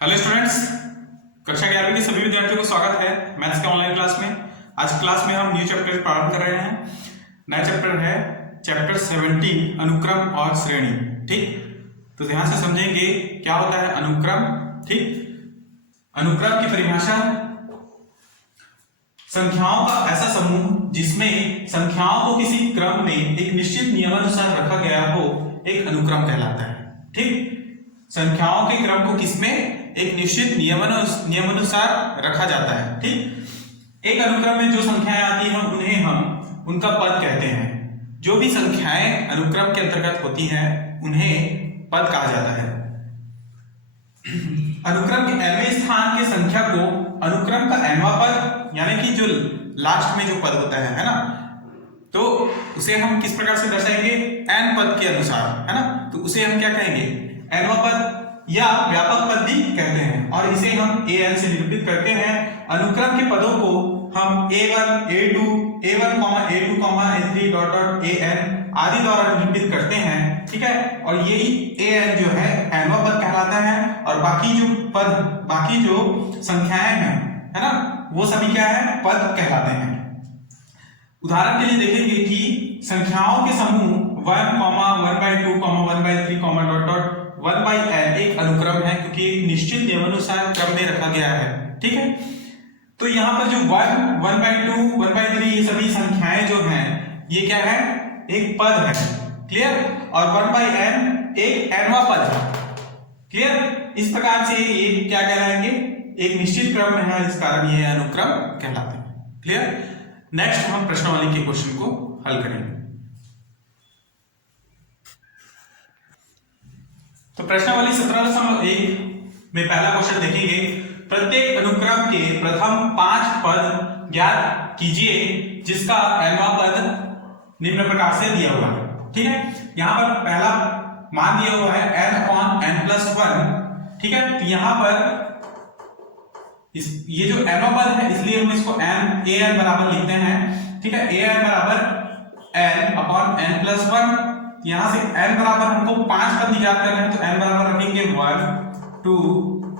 Hello students, कक्षा 11वीं के सभी विद्यार्थियों को स्वागत है मैथ्स के ऑनलाइन क्लास में। आज क्लास में हम न्यू चैप्टर प्रारंभ कर रहे हैं। नया चैप्टर है चैप्टर 17 अनुक्रम और श्रेणी। ठीक, तो ध्यान से समझेंगे क्या होता है अनुक्रम। ठीक, अनुक्रम की परिभाषा संख्याओं का ऐसा समूह जिसमें संख्याओं को किसी क्रम में एक निश्चित नियमानुसार रखा गया हो, एक अनुक्रम कहलाता है। ठीक, संख्याओं के क्रम को किसमें एक निश्चित नियमानुसार रखा जाता है। ठीक, एक अनुक्रम में जो संख्याएं आती हैं उन्हें हम उनका पद कहते हैं। जो भी संख्याएं अनुक्रम के अंतर्गत होती हैं उन्हें पद कहा जाता है। अनुक्रम के nवें स्थान के संख्या को अनुक्रम का nवां पद यानी कि जो लास्ट में जो पद होता है ना, तो उसे हम किस प्रकार से दर्शाएंगे, n पद के अनुसार, है ना। तो उसे हम क्या कहेंगे, nवां पद या व्यापक पद भी कहते हैं, और इसे हम an से निरूपित करते हैं। अनुक्रम के पदों को हम a1, a2, a1, a2, a3 dot dot an आदि द्वारा निरूपित करते हैं। ठीक है, और यही an जो है nवां पद कहलाता है, और बाकी जो संख्याएं हैं, है ना, वो सभी क्या है, पद कहलाते हैं। उदाहरण के लिए देखेंगे कि संख्याओं के समूह 1, 1/2, 1/3, डॉट डॉट 1/n एक अनुक्रम है, क्योंकि एक निश्चित नियमानुसार क्रम में रखा गया है। ठीक है, तो यहाँ पर जो 1, 1/2, 1/3 ये सभी संख्याएं जो हैं ये क्या है, एक पद है। क्लियर, और 1/n एक nवां पद है। क्लियर, इस प्रकार से ये क्या कहलाएंगे, एक निश्चित क्रम में है, इस कारण ये अनुक्रम कहलाते हैं। क्लियर, नेक्स्ट हम प्रश्नावली के क्वेश्चन को हल करेंगे। तो प्रश्नावली 17.1 में पहला क्वेश्चन देखेंगे। प्रत्येक अनुक्रम के प्रथम 5 पद ज्ञात कीजिए जिसका nवां पद निम्न प्रकार से दिया हुआ है। ठीक है, यहां पर पहला मान दिया हुआ है n/n+1। ठीक है, तो यहां पर ये जो nवां पद है इसलिए हम इसको an बराबर लिखते हैं। ठीक है, an बराबर n/n+1। यहां से n बराबर हमको 5 पद निकाल करना है, तो n बराबर रखेंगे 1, 2,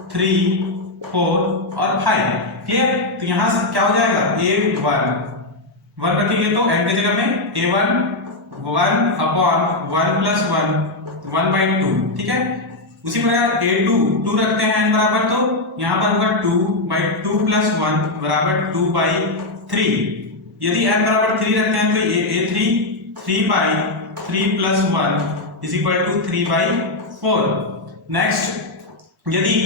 3, 4 और 5। क्लियर, तो यहां से क्या हो जाएगा, a1 रखेंगे तो n की जगह में a1 1/1+1 1/2। ठीक है, उसी प्रकार a2 2 रखते हैं n बराबर, तो यहां पर होगा 2/2+1 बराबर 2/3। यदि n बराबर 3 रखते हैं तो a3 3/3+1 is equal to 3/4। Next यदि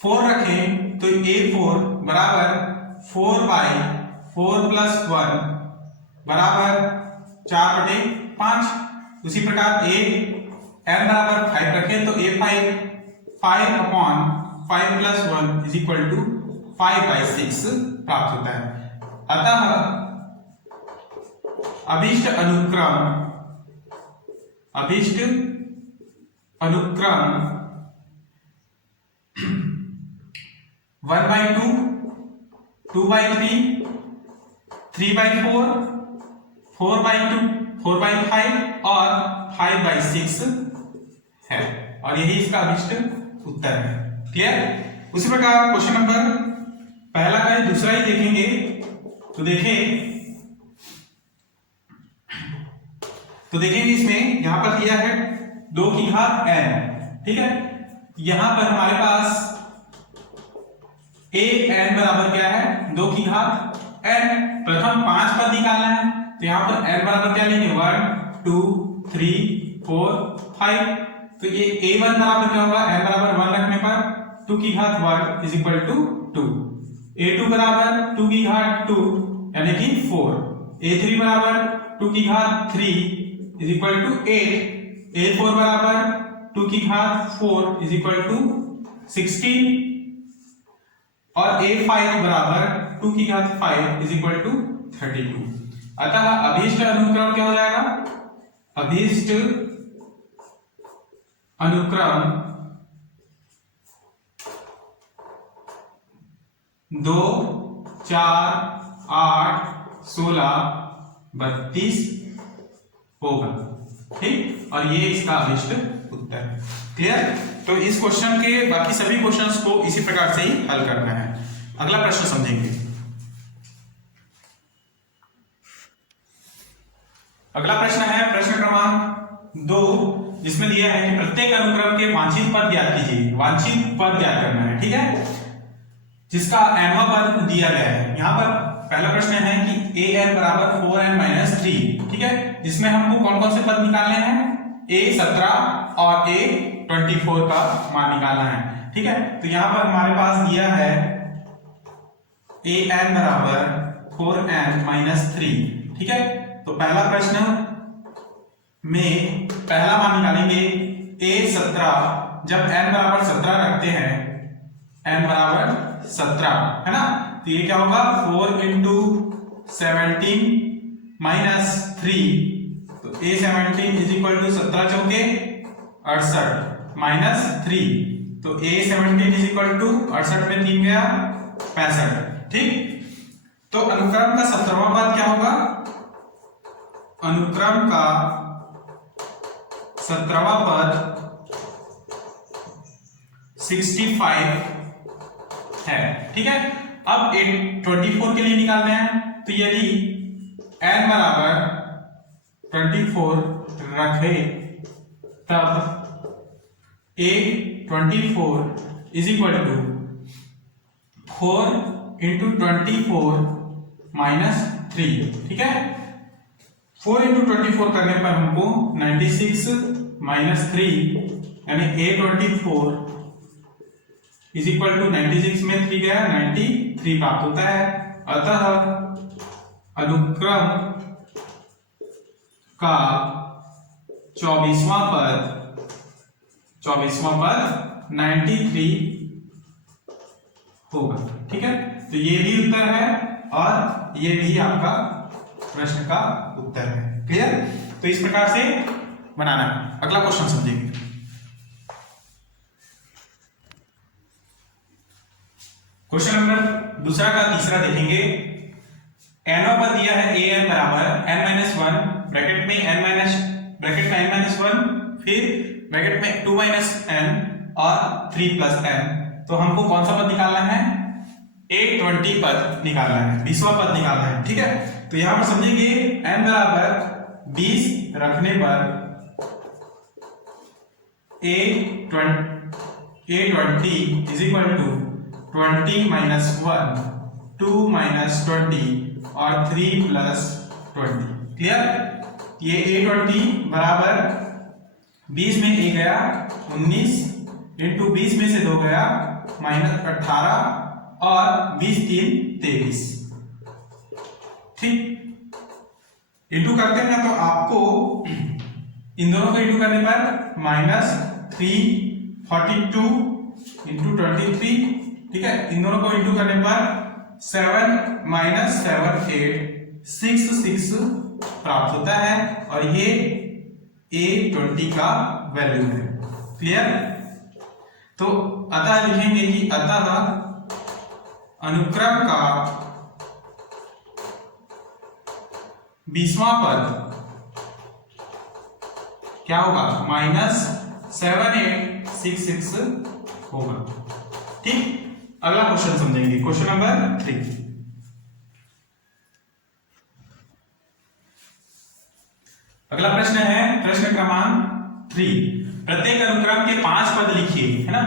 4 रखें तो a4 बराबर 4/4+1 बराबर 4/5। उसी प्रकार n बराबर 5 रखें तो a5 5/5+1 इज इक्वल टू 5/6 प्राप्त होता है। अतः अभीष्ट अनुक्रम 1/2, 2/3, 3/4, 4/2, 4/5 और 5/6 है, और यही इसका अभीष्ट उत्तर है। क्लियर, उसी प्रकार क्वेश्चन नंबर पहला का दूसरा ही देखेंगे। तो देखेंगे इसमें यहां पर दिया है 2 की घात n। ठीक है, यहां पर हमारे पास an बराबर क्या है, 2 की घात n। प्रथम 5 पद निकालना है, तो यहां पर n बराबर क्या लेंगे, 1, 2, 3, 4, 5। तो ये a1 बराबर क्या होगा, n बराबर 1 रखने पर 2 की घात 1 इज इक्वल टू 2। a2 बराबर 2 की घात 2 यानी कि 4। a3 बराबर 2 की घात 3 इज इक्वल टू 8। a4 बराबर 2 की घात 4 इज इक्वल टू 16, और a5 बराबर 2 की घात 5 इज इक्वल टू 32। अतः अभीष्ट अनुक्रम क्या हो जाएगा, अभीष्ट अनुक्रम 2, 4, 8, 16, 32 होगा। ठीक, और ये इसका अभीष्ट उत्तर उत्तर है। क्लियर? तो इस क्वेश्चन के बाकी सभी क्वेश्चंस को इसी प्रकार से ही हल करना है। अगला प्रश्न समझेंगे। अगला प्रश्न है प्रश्न क्रमांक 2, जिसमें दिया है कि प्रत्येक अनुक्रम के वांछित पद ज्ञात कीजिए। वांछित पद ज्ञात करना है, ठीक है, जिसका nवां पद दिया गया है। यहाँ पर पहला प्रश्न है कि an बराबर 4n-3, ठीक है, जिसमें हमको कौन कौन से पद निकालने हैं, a17 और a24 का मान निकालना है, ठीक है। तो यहाँ पर हमारे पास दिया है an बराबर 4n-3, ठीक है। तो पहला प्रश्न में पहला मान निकालेंगे a17, जब n बराबर 17 रखते हैं, n बराबर 17 है ना, तो ये क्या होगा 4 इंटू 17 माइनस 3, तो a17 इज इक्वल टू 17 चौके 68 माइनस 3, तो a17 इज इक्वल टू 68 में 3 गया 65, ठीक। तो अनुक्रम का 17वां पद क्या होगा, अनुक्रम का 17वां पद 65 है, ठीक है। अब 24 के लिए निकालते हैं, तो यदि n बराबर 24 रखे तब a24 is equal to 4 into 24 minus 3, ठीक है। 4 इंटू 24 करने पर हमको 96 माइनस 3 यानी a24 इज इक्वल टू 96 में 3 गया 93 प्राप्त होता है। अतः अनुक्रम का 24वां पद 93 होगा, ठीक है। तो ये भी उत्तर है और ये भी आपका प्रश्न का उत्तर है। क्लियर? तो इस प्रकार से बनाना है। अगला क्वेश्चन समझेंगे। क्वेश्चन नंबर दूसरा का तीसरा देखेंगे। nवां पद दिया है an बराबर n-1 ब्रैकेट में n-1 फिर ब्रैकेट में 2 n और 3 n। तो हमको कौन सा पद निकालना है, a20 पद निकालना है, 20वां पद निकालना है, ठीक है। तो यहां पर समझेंगे n बराबर 20 रखने पर a20 is equal to 20 minus 1, 2 minus 20 और 3 प्लस 20। क्लियर? ये a20 बराबर 20 में a गया 19 इंटू 20 में से 2 गया माइनस 18 और 20 3 23, ठीक। इंटू करते हैं तो आपको इन दोनों को इंटू करने पर माइनस 342 इंटू 23, ठीक है। इन दोनों को इंटू करने पर 7 माइनस 7 8 6 प्राप्त होता है और ये a20 का वैल्यू है। क्लियर? तो अतः लिखेंगे कि अतः अनुक्रम का 20वां पद क्या होगा, माइनस 7866 होगा, ठीक। अगला क्वेश्चन समझेंगे, क्वेश्चन नंबर 3। अगला प्रश्न है प्रश्न क्रमांक 3। प्रत्येक अनुक्रम के 5 पद लिखिए, है ना।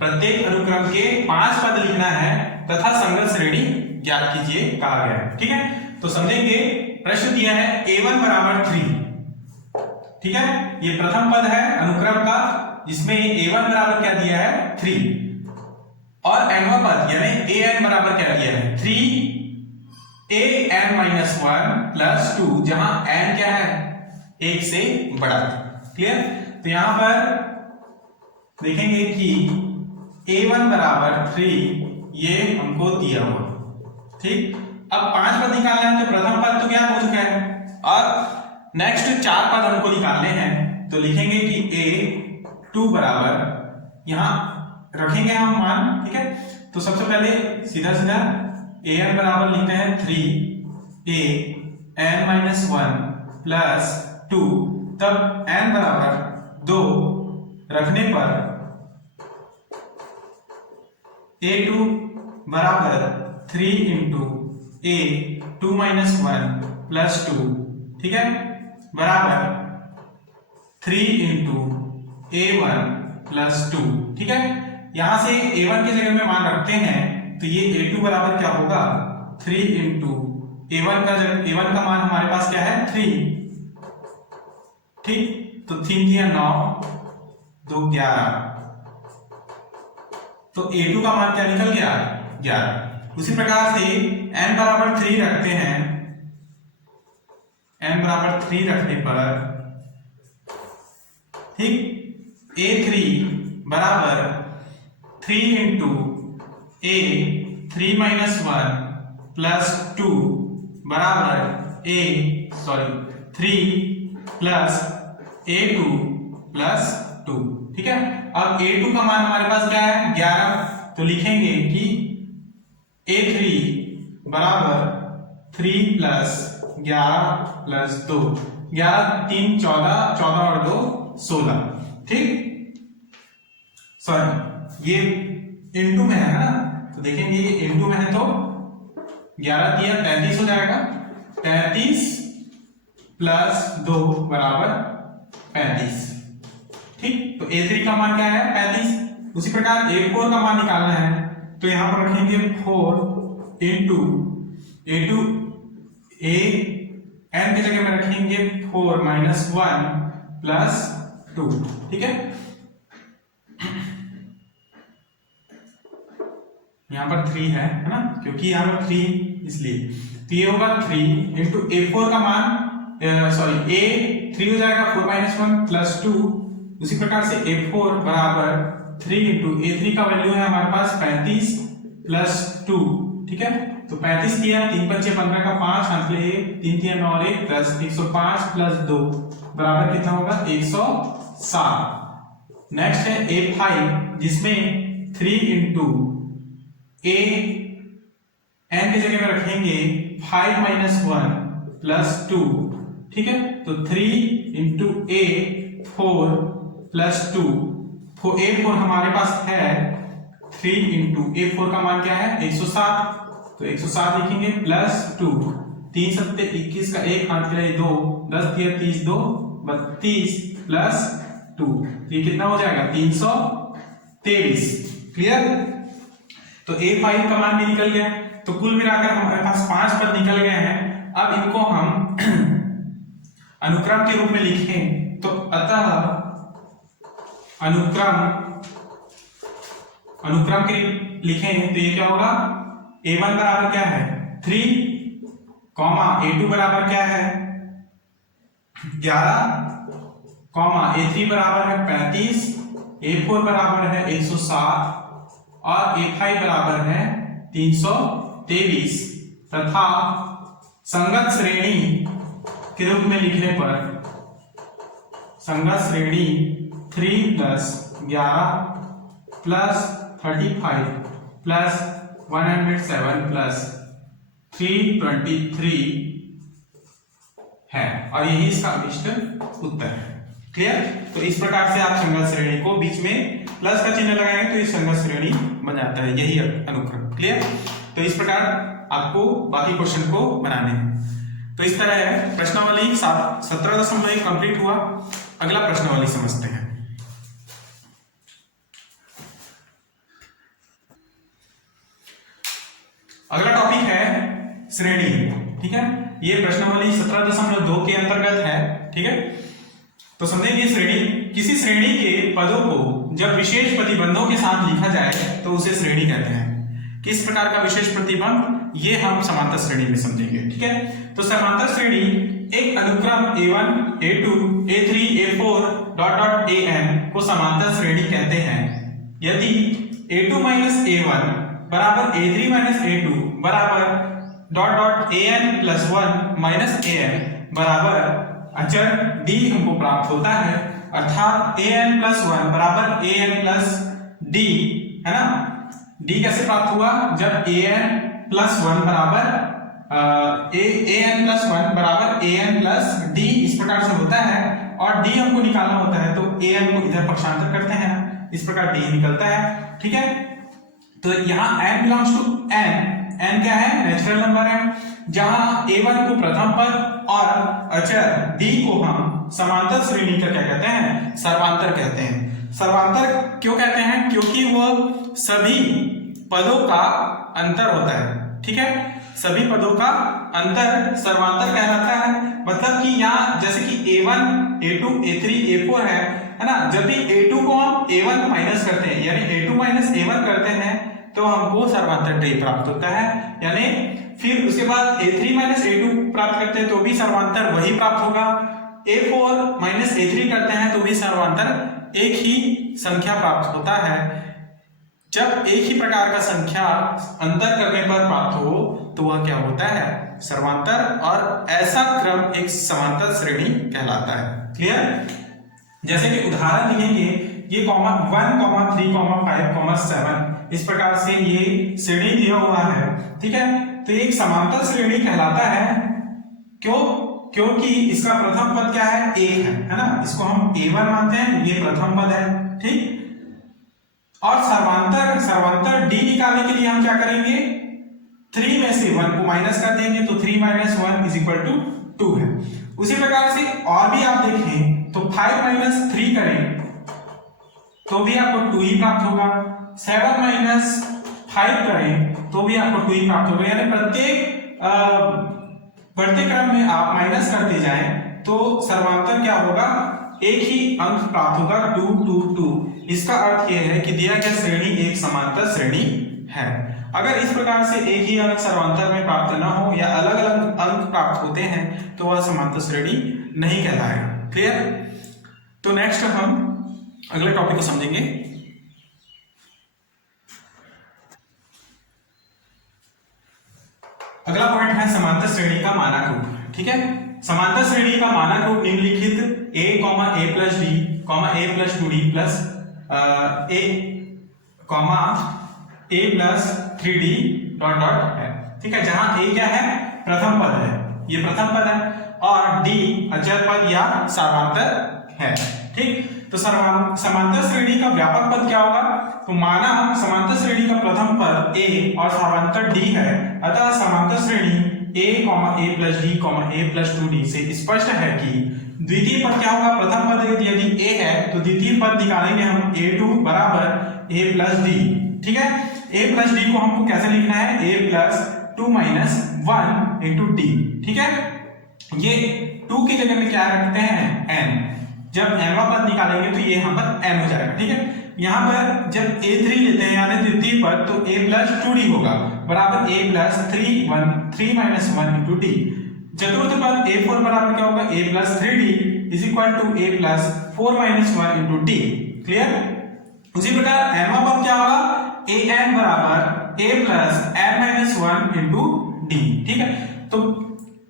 प्रत्येक अनुक्रम के 5 पद लिखना है तथा संगत श्रेणी ज्ञात कीजिए कहा गया है, ठीक है। तो समझेंगे, प्रश्न दिया है a1 बराबर 3, ठीक है। ये प्रथम पद है अनुक्रम का, जिसमें a1 बराबर क्या दिया है 3 और nवां पद यानी an बराबर क्या दिया है 3 an-1 प्लस 2, जहां n क्या है 1 से बड़ा। क्लियर? तो यहां पर देखेंगे कि a1 बराबर 3 ये हमको दिया हुआ, ठीक। अब 5 पद निकालना है, तो प्रथम पद तो क्या हो चुका है और नेक्स्ट 4 पद हमको निकालने हैं। तो लिखेंगे कि a2 बराबर यहां रखेंगे हम मान, ठीक है। तो सबसे पहले सीधा सीधा an बराबर लिखते हैं 3 an-1 प्लस 2, तब n बराबर 2 रखने पर a2 बराबर 3 इंटू a2 माइनस 1 प्लस 2, ठीक है, बराबर 3 इंटू a1 प्लस 2, ठीक है। यहां से a1 की जगह में मान रखते हैं तो ये a2 बराबर क्या होगा 3 इंटू a1 का मान हमारे पास क्या है 3, ठीक, तो 3 दिया 9, 2 11, तो a2 का मान क्या निकल गया 11। उसी प्रकार से n बराबर 3 रखते हैं, n बराबर 3 रखने पर, ठीक, a3 बराबर 3 इंटू a3 माइनस 1 प्लस 2 बराबर 3 प्लस a2 प्लस 2, ठीक है। अब a2 का मान हमारे पास क्या है 11, तो लिखेंगे कि a3 बराबर 3 प्लस 11 प्लस 2, 11 3 14, 14 और 2 16, ठीक। सॉरी ये इनटू में है ना, तो देखेंगे ये इनटू में है तो 11 दिया 33 हो जाएगा, 33 प्लस 2 बराबर 35, ठीक। तो a3 का मान क्या है 35। उसी प्रकार a4 का मान निकालना है तो यहां पर रखेंगे 4 इंटू a2 a n की जगह में रखेंगे 4 माइनस 1 प्लस 2, ठीक है। यहां पर 3 है ना, क्योंकि यहां पर 3 इसलिए, तो ये होगा 3 इंटू a4 का मान a3 हो जाएगा 4 माइनस 1 प्लस 2। उसी प्रकार से a4 बराबर 3 इंटू a3 का वैल्यू है हमारे पास 35 प्लस 2, ठीक है। तो 35 दिया 3 5 15 का 5 हाथ ले 3 3 9 1 10 105 प्लस 2 बराबर कितना होगा 107। नेक्स्ट है a5 जिसमें 3 इंटू a n की जगह में रखेंगे 5 माइनस 1 प्लस 2, ठीक है। तो 3 इंटू a4 प्लस 2, a4 हमारे पास है 3 इंटू a4 का मान क्या है 107, तो 107 लिखेंगे प्लस 2, 3 सत्ते 21 का 1 हाथ के लिए 2, 10 दिया 30 2 32 प्लस 2, ये कितना हो जाएगा 323। क्लियर। तो a5 का मान भी निकल गया, तो कुल मिलाकर हमारे पास 5 पद निकल गए हैं। अब इनको हम अनुक्रम के रूप में लिखें तो अतः अनुक्रम के लिखें तो ये क्या होगा a1 बराबर क्या है 3, a2 बराबर क्या है 11, a3 बराबर है 35, a4 बराबर है 107 और a5 बराबर है 323 तथा संगत श्रेणी के रूप में लिखने पर संगत श्रेणी 3 प्लस 11 प्लस 35 प्लस 107 प्लस 323 है और यही इसका अभिष्ट उत्तर है। क्लियर। तो इस प्रकार से आप संगत श्रेणी को बीच में प्लस का चिन्ह लगाएंगे तो ये संगत श्रेणी बन जाता है, यही अनुक्रम। क्लियर। तो इस प्रकार आपको बाकी क्वेश्चन को बनाने हैं। तो इस तरह है प्रश्नावली 17.1 कंप्लीट हुआ। अगला प्रश्नावली समझते हैं। अगला टॉपिक है श्रेणी। ठीक है, ये प्रश्नावली 17.2 के अंतर्गत है। ठीक है, तो समझेंगे श्रेणी किसी श्रेणी के पदों को जब विशेष प्रतिबंधों के साथ लिखा जाए तो उसे श्रेणी कहते हैं। किस प्रकार का विशेष प्रतिबंध, ये हम समांतर श्रेणी में समझेंगे। ठीक है, तो समांतर श्रेणी एक अनुक्रम a1, a2, a3, a4 dot dot an को समांतर श्रेणी कहते हैं यदि a2 माइनस a1 बराबर a3 माइनस a2 बराबर dot dot an plus 1 minus an बराबर अचर d हमको प्राप्त होता है, अर्थात an प्लस 1 बराबर an प्लस d, है ना। d कैसे प्राप्त हुआ, जब an प्लस 1 बराबर an प्लस 1 बराबर an प्लस d इस प्रकार से होता है और डी हमको निकालना होता है, तो ए एन को इधर पक्षांतर करते हैं, इस प्रकार डी निकलता है। ठीक है, तो यहाँ n बिलोंग्स टू n क्या है, नेचुरल नंबर है, जहां a1 को प्रथम पद और अचर d को हम समांतर श्रेणी का क्या कहते हैं, सर्वांतर कहते हैं। सर्वांतर क्यों कहते हैं, क्योंकि वो सभी पदों का अंतर होता है। ठीक है, सभी पदों का अंतर सर्वांतर कहलाता है। मतलब कि यहाँ जैसे कि a1, a2, a3, a4 है ना, जब भी a2 को हम a1 माइनस करते हैं, यानी a2 माइनस a1 करते हैं, तो हमको सर्वांतर d प्राप्त होता है। यानी फिर उसके बाद a3 माइनस a2 प्राप्त करते हैं तो भी सर्वांतर वही प्राप्त होगा। a4 माइनस a3 करते हैं तो भी सर्वांतर एक ही संख्या प्राप्त होता है। जब एक ही प्रकार का संख्या अंतर करने पर प्राप्त हो तो वह क्या होता है, सर्वांतर, और ऐसा क्रम एक समांतर श्रेणी कहलाता है। क्लियर? जैसे कि उदाहरण लिखेंगे, ये 1, 3, 5, 7 इस प्रकार से ये श्रेणी दिया हुआ है। ठीक है, तो ये एक समांतर श्रेणी कहलाता है। क्यों? क्योंकि इसका प्रथम पद क्या है, 1 है ना, इसको हम a1 मानते हैं, ये प्रथम पद है। ठीक, और सर्वांतर d निकालने के लिए हम क्या करेंगे, 3 में से 1 को माइनस कर देंगे, तो 3 माइनस 1 इज इक्वल टू 2 है। उसी प्रकार से और भी आप देखें तो 5 माइनस 3 करें तो भी आपको 2 ही प्राप्त होगा। 7 माइनस 5 करें तो भी आपको 2 ही प्राप्त होगा। यानी प्रत्येक बढ़ते क्रम में आप माइनस करते जाएं तो सर्वांतर क्या होगा, एक ही अंक प्राप्त होगा, 2, 2, 2। इसका अर्थ यह है कि दिया गया श्रेणी एक समांतर श्रेणी है। अगर इस प्रकार से एक ही अंक सर्वांतर में प्राप्त न हो या अलग अलग अंक प्राप्त होते हैं तो वह समांतर श्रेणी नहीं कहलाएगा। क्लियर? तो नेक्स्ट हम अगले टॉपिक को समझेंगे। अगला पॉइंट है समांतर श्रेणी का मानक रूप। ठीक है, समांतर श्रेणी का मानक रूप निम्नलिखित a, a plus d, a plus 2d plus a plus 3d dot dot है। ठीक है, जहां a क्या है, प्रथम पद है, ये प्रथम पद है, और d अचर पद या सर्वांतर है। ठीक, तो समांतर श्रेणी का व्यापक पद क्या होगा, तो माना समांतर श्रेणी का प्रथम पद a और सर्वांतर d है, अतः समांतर श्रेणी a plus d a plus 2d से स्पष्ट है कि द्वितीय पद क्या होगा, प्रथम पद यदि a है तो द्वितीय पद निकालेंगे हम a2 बराबर a प्लस d। ठीक है, a प्लस d को हमको कैसे लिखना है, a plus 2 minus 1 into d। ठीक है, ये 2 की जगह में क्या रखते हैं, n। जब nवा पद निकालेंगे तो ये यहाँ पर n हो जाएगा। ठीक है, यहाँ पर जब a3 लेते हैं यानी द्वितीय पद तो a प्लस 2d होगा बराबर a plus 3 minus 1 into d। चतुर्थ पद a4 बराबर क्या होगा, a plus 3d is equal to a plus 4 minus 1 into d। Clear? उसी प्रकार nवा पद क्या होगा, an बराबर a plus n minus 1 into d। ठीक है, तो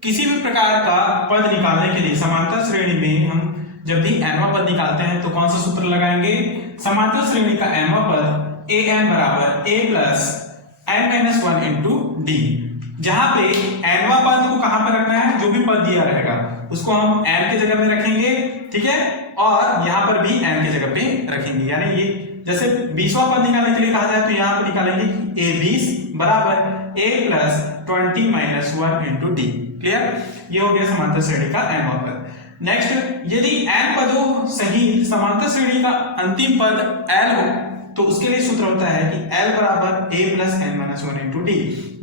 किसी भी प्रकार का पद निकालने के लिए समांतर श्रेणी में हम जब भी nवा पद निकालते हैं तो कौन सा सूत्र लगाएंगे, समांतर श्रेणी का nवा पद an बराबर a plus n minus 1 into d। जहां पे nवा पद को कहां पर रखना है, जो भी पद दिया रहेगा उसको हम n के जगह पे रखेंगे। ठीक है, और यहां पर भी n के जगह पे रखेंगे। यानी ये जैसे 20वां पद निकालने के लिए कहा जाए तो यहां पर निकालेंगे a20 बराबर a plus 20 minus 1 into d। Clear? ये हो गया समांतर श्रेणी का nवा पद। नेक्स्ट, यदि n पदों सहित समांतर श्रेणी का अंतिम पद l हो तो उसके लिए सूत्र होता है कि l बराबर a plus n minus 1 into d।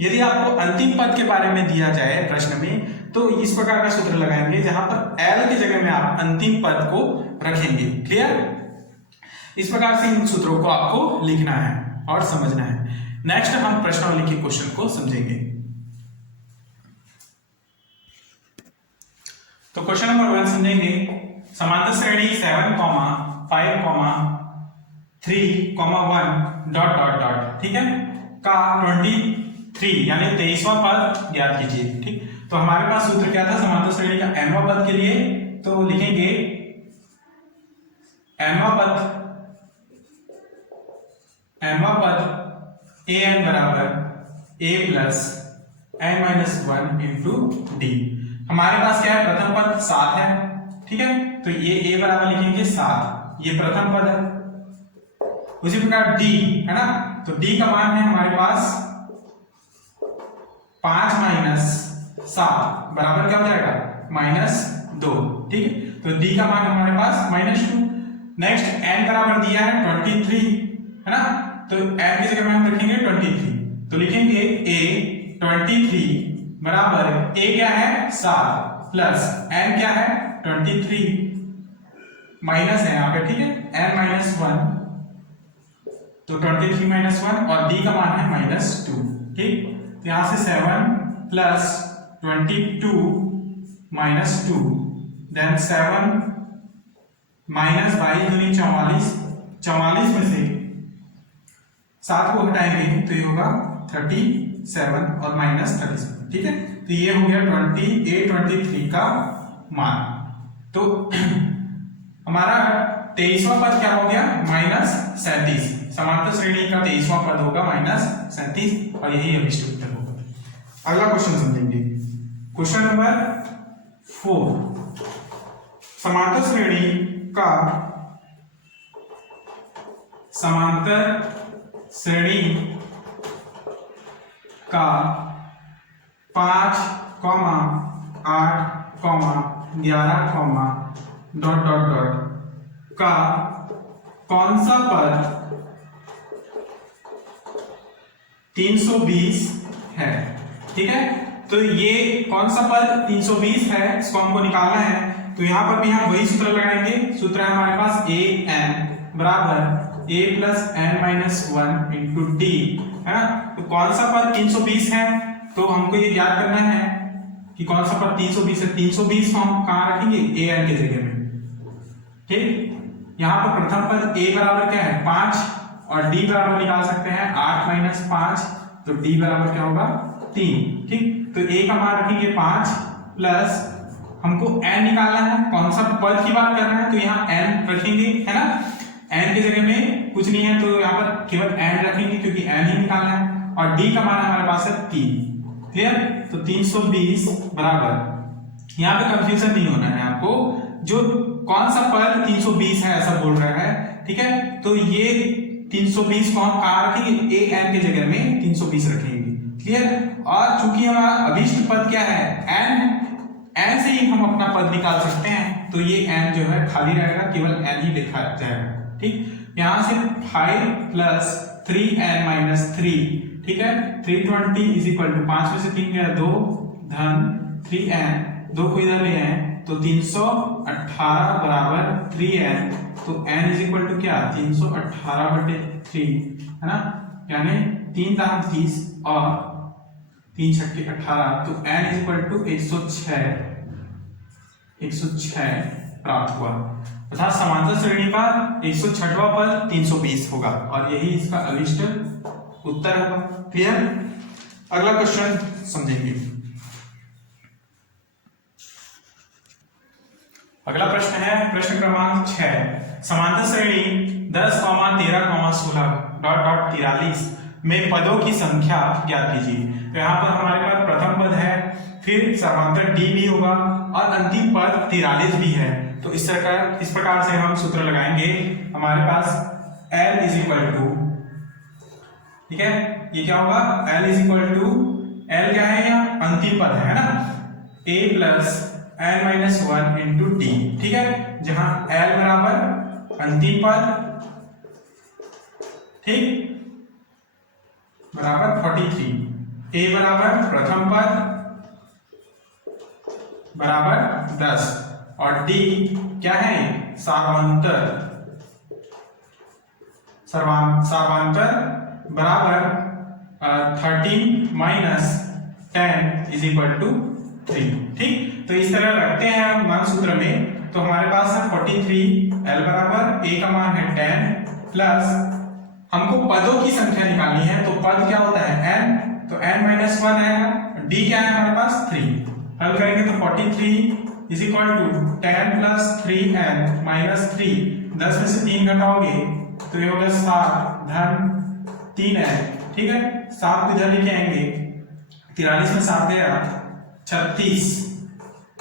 यदि आपको अंतिम पद के बारे में दिया जाए प्रश्न में तो इस प्रकार का सूत्र लगाएंगे जहां पर l की जगह में आप अंतिम पद को रखेंगे। क्लियर? इस प्रकार से इन सूत्रों को आपको लिखना है और समझना है। नेक्स्ट हम प्रश्नावली के क्वेश्चन को समझेंगे। तो क्वेश्चन नंबर 1 समझेंगे, समांतर श्रेणी 7, 5, 3, 1 डॉट डॉट डॉट, ठीक है, का 23 यानी 23वां पद ज्ञात कीजिए। ठीक, तो हमारे पास सूत्र क्या था समांतर श्रेणी का nवां पद के लिए, तो लिखेंगे nवां पद an बराबर a plus n minus 1 into d। हमारे पास क्या है, प्रथम पद 7 है, ठीक है, तो ये a बराबर लिखेंगे 7, ये प्रथम पद है। उसी प्रकार d है ना, तो d का मान है हमारे पास 5 माइनस 7 बराबर क्या हो जाएगा -2, ठीक है, तो d का मान हमारे पास -2। नेक्स्ट n बराबर दिया है 23 है ना, तो n की जगह में हम रखेंगे 23, तो लिखेंगे a 23 बराबर a क्या है 7 प्लस n क्या है 23 माइनस है यहाँ पे, ठीक है, n माइनस 1, तो 23 माइनस 1 और d का मान है -2, ठीक, तो यहाँ से 7 प्लस 22 माइनस 2, देन 7 माइनस 22 दूनी 44, 44 में से 7 को हटाएंगे तो ये होगा 37 और माइनस 37, ठीक है, तो ये हो गया 23 का मान। तो हमारा 23वां पद क्या हो गया -37, समांतर श्रेणी का 23वां पद होगा -37 और यही अभिष्ट उत्तर होगा। अगला क्वेश्चन समझेंगे, क्वेश्चन नंबर 4, समांतर श्रेणी का समांतर श्रेणी का 5, 8, 11, डॉट डॉट डॉट का कौन सा पद 320 है, ठीक है, तो ये कौन सा पद 320 है इसको हमको निकालना है, तो यहां पर भी हम वही सूत्र लगाएंगे। सूत्र है हमारे पास a n बराबर a plus n minus 1 into D, है ना, तो कौन सा पद 320 है, तो हमको ये याद करना है कि कौन सा पद 320 है। 320 को हम कहां रखेंगे a n के जगह में, ठीक, यहाँ पर प्रथम पद a बराबर क्या है 5 और d बराबर निकाल सकते हैं 8 माइनस 5, तो d बराबर क्या होगा 3, ठीक, तो a का मान रखेंगे 5 प्लस हमको n निकालना है, कौन सा पद की बात कर रहे हैं, तो यहाँ n रखेंगे, है ना, n की जगह में कुछ नहीं है तो यहाँ पर केवल n रखेंगे क्योंकि n ही निकालना है, और d का मान हमारे पास है 3, क्लियर, तो 320 बराबर, यहाँ पे कंफ्यूजन नहीं होना है आपको, जो कौन सा पद 320 है ऐसा बोल रहा है, ठीक है, तो ये 320 को हम कहां रखेंगे a n की जगह में 320 रखेंगे, क्लियर, और चूंकि हमारा अभिष्ट पद क्या है n से ही हम अपना पद निकाल सकते हैं, तो ये n जो है खाली रहेगा, केवल n ही लिखा जाएगा, ठीक, यहां से 5 प्लस 3n माइनस 3, ठीक है, 320 इज इक्वल टू 5 में से 3 गया 2 धन 3n, 2 को इधर ले आए तो 318 बराबर 3n, तो n इज इक्वल टू क्या 318 बटे 3, है ना, यानी 3 दाम 30 और 3 छक्के 18, तो n इज इक्वल टू 106 प्राप्त हुआ, अर्थात समांतर श्रेणी का 106वां पद 320 होगा और यही इसका अभिष्ट उत्तर होगा, क्लियर। अगला क्वेश्चन समझेंगे। अगला प्रश्न है प्रश्न क्रमांक 6, समांतर श्रेणी 10, 13, 16 डॉट डॉट 43 में पदों की संख्या ज्ञात कीजिए। तो यहाँ पर हमारे पास प्रथम पद है, फिर समांतर डी भी होगा और अंतिम पद 43 भी है, तो इस प्रकार से हम सूत्र लगाएंगे। हमारे पास L इज इक्वल टू, ठीक है, ये क्या होगा L is equal to, L क्या है यहाँ अंतिम पद है ना, A plus n minus 1 into D, ठीक है, जहां L बराबर अंतिम पद, ठीक, बराबर 43, A बराबर प्रथम पद बराबर 10 और D क्या है सर्वांतर बराबर 13 माइनस 10 इज इक्वल टू 3, ठीक, तो इस तरह रखते हैं हम मान सूत्र में। तो हमारे पास है 43, L बराबर A का मान है 10 प्लस हमको पदों की संख्या निकालनी है, तो पद क्या होता है n, तो n माइनस 1 आएगा, D क्या है हमारे पास 3, हल करेंगे तो 43 is equal to 10 plus 3n minus 3, 10 में से 3 घटाओगे तो ये होगा 7 धन 3n, ठीक है, 7 को इधर लेके आएंगे, 43 में 7 गया 36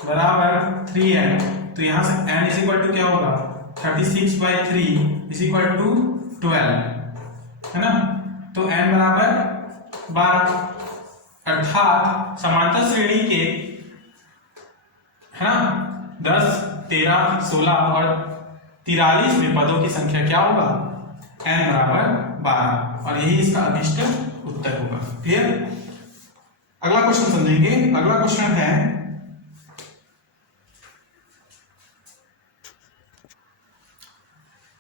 बराबर 3n, तो यहाँ से n इज इक्वल टू क्या होगा 36/3 इज इक्वल टू 12, है ना। तो n बराबर 12, अर्थात समांतर श्रेणी के, है ना, 10, 13, 16 और 43वें पदों की संख्या क्या होगा n बराबर 12, और यही इसका अभिष्ट उत्तर होगा। क्लियर। अगला क्वेश्चन समझेंगे। अगला क्वेश्चन है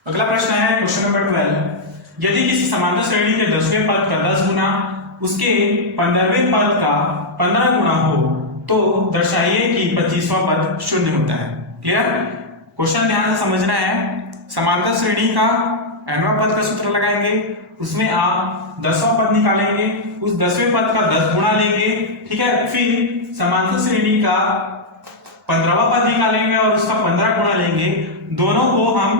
अगला प्रश्न है क्वेश्चन नंबर 12। यदि किसी समांतर श्रेणी के 10वें पद का 10 गुना उसके 15वें पद का 15 गुना हो तो दर्शाइए कि 25वां पद शून्य होता है। क्लियर। क्वेश्चन ध्यान से समझना है। समांतर श्रेणी का nवां पद का सूत्र लगाएंगे, उसमें आप 10वां पद निकालेंगे, उस 10वें पद का 10 गुणा लेंगे, ठीक है। फिर समांतर श्रेणी का 15वां पद निकालेंगे और उसका 15 गुणा लेंगे। दोनों को हम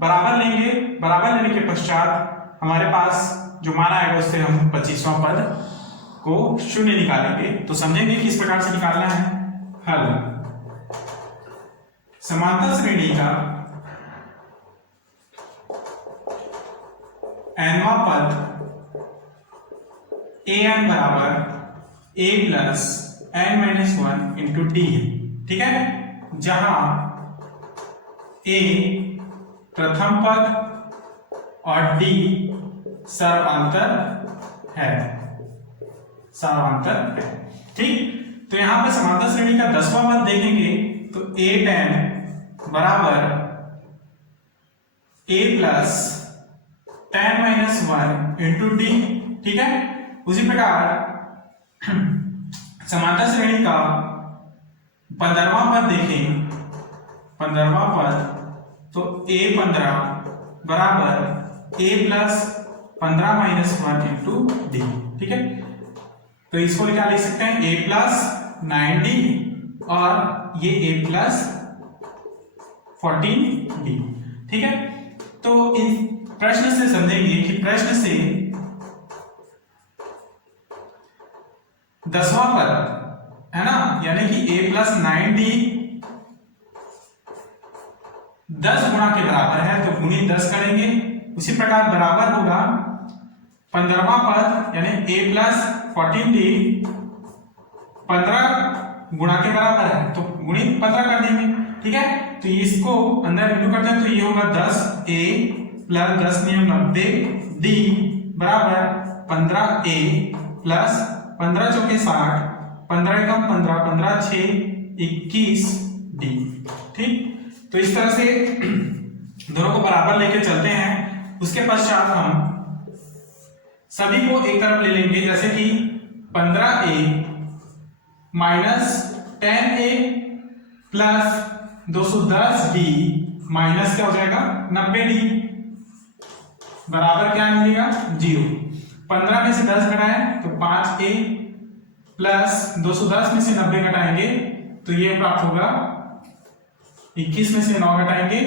बराबर लेंगे। बराबर लेने के पश्चात हमारे पास जो मान आएगा उससे हम 25वां पद को शून्य निकालेंगे। तो समझेंगे किस प्रकार से निकालना है। हल। समांतर श्रेणी का nवां पद an बराबर a plus n-1 into d है, ठीक है। जहां a प्रथम पद और d सर्वांतर है, ठीक। तो यहां पर समांतर श्रेणी का 10वां पद देखेंगे तो a tan बराबर a plus tan-1 into d, ठीक है। उसी प्रकार समांतर श्रेणी का 15वां पद देखें, 15वां पद तो a15 बराबर a प्लस 15-1 इंटू d, ठीक है। तो इसको क्या लिख सकते हैं a प्लस 9d और ये a प्लस 14d, ठीक है। तो इन प्रश्न से समझेंगे कि प्रश्न से 10वां पद, है ना, यानी कि a प्लस 9d 10 गुणा के बराबर है, तो गुणित 10 करेंगे। उसी प्रकार बराबर होगा 15वां पद यानी a प्लस 14d 15 गुणा के बराबर है, तो गुणित 15 कर देंगे, ठीक है। तो इसको अंदर इंटू करते हैं तो ये होगा 10a प्लस 10 नियम 90d बराबर 15a प्लस 15 चौके 60, 15 एकम 15, 15 6 21d, ठीक। तो इस तरह से दोनों को बराबर लेके चलते हैं। उसके पश्चात हम सभी को एक तरफ ले लेंगे, जैसे कि 15a minus 10a plus 210d minus क्या हो जाएगा 90d बराबर क्या मिलेगा 0। 15 में से 10 घटाएं तो 5a प्लस 210 में से 90 घटाएंगे तो ये प्राप्त होगा 21 में से 9 घटाएंगे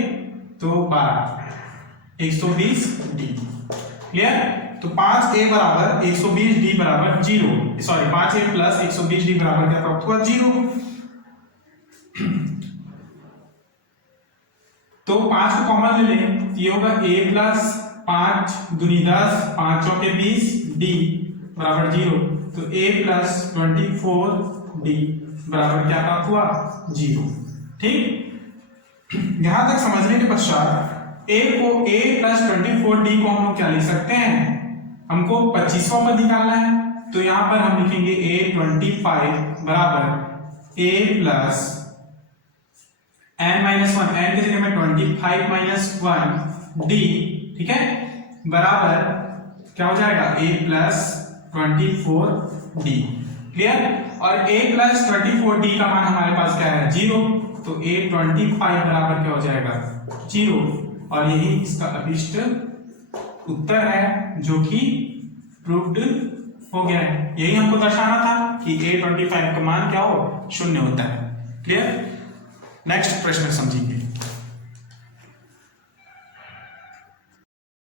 तो 12 120d। क्लियर। तो 5a बराबर 120d बराबर 0, सॉरी 5a प्लस 120d बराबर क्या प्राप्त हुआ 0। तो 5 को कॉमन ले लें, ये होगा a प्लस 5 दूनी 10, 5 चौके 20 d बराबर 0, तो a प्लस 24d बराबर क्या प्राप्त हुआ 0, ठीक। यहां तक समझने के पश्चात a को a प्लस 24d को हम लोग क्या लिख सकते हैं, हमको 25वां पद निकालना है, तो यहां पर हम लिखेंगे a25 बराबर a प्लस n-1 n की जगह में 25 माइनस 1 d, ठीक है, बराबर क्या हो जाएगा a प्लस 24d। क्लियर। और a प्लस 24d का मान हमारे पास क्या है 0, तो a25 बराबर क्या हो जाएगा 0, और यही इसका अभिष्ट उत्तर है जो कि प्रूव्ड हो गया है। यही हमको दर्शाना था कि a25 का मान क्या हो 0 होता है। क्लियर। नेक्स्ट प्रश्न समझिए।